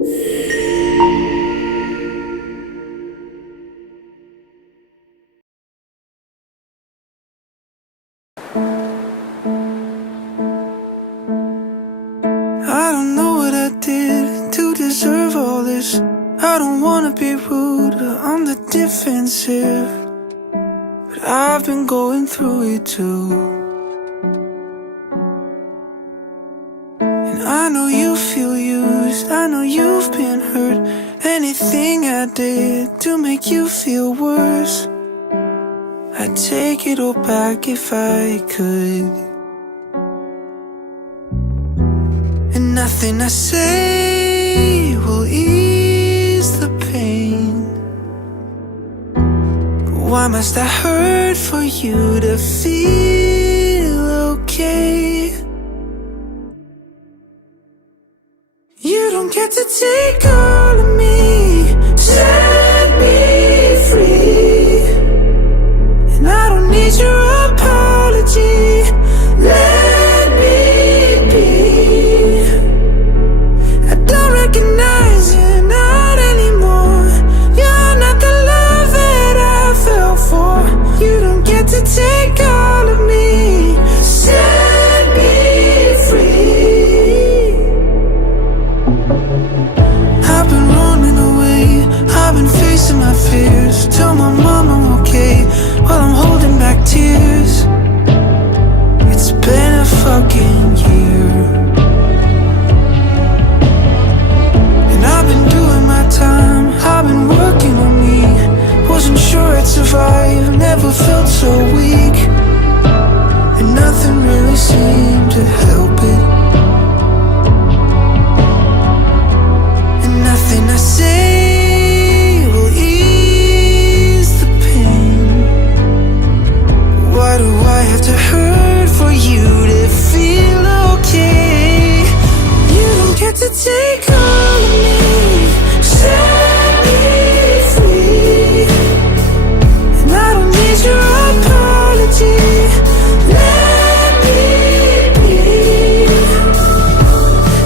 I don't know what I did to deserve all this. I don't wanna be rude or on the defensive, but I've been going through it too. And I know you feel used, I know you've been hurt. Anything I did to make you feel worse, I'd take it all back if I could. And nothing I say will ease the pain. But why must I hurt for you to feel okay? You don't get to take all of me, set me free. And I don't need your apology, let me be. I don't recognize you, not anymore. You're not the love that I fell for. You don't get to take all of me, set me free. I've been running away, I've been facing my fears. Tell my mom I'm okay while I'm holding back tears. It's been a fucking year, and I've been doing my time, I've been working on me. Wasn't sure I'd survive, never felt so weak, and nothing really seemed to help it. And nothing I say will ease the pain. Why do I have to hurt for you to feel okay? You don't get to take all of me, set me free. And I don't need your apology, let me be.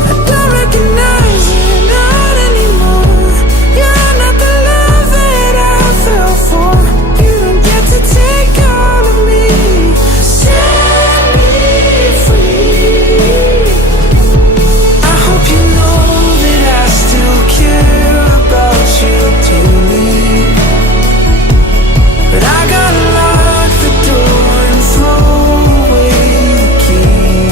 I don't recognize you, not anymore. You're not the love that I fell for. You don't get to take all of me, set me free. I hope you know that I still care about you dearly, but I gotta lock the door and throw away the key.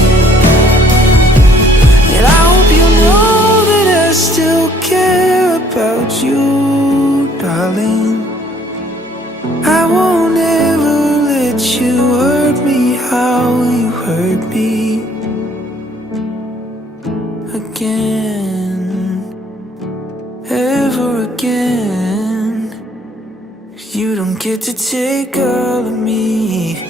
And I hope you know that I still care about you, darling. I won't ever let you hurt me how you hurt me again, ever again. You don't get to take all of me.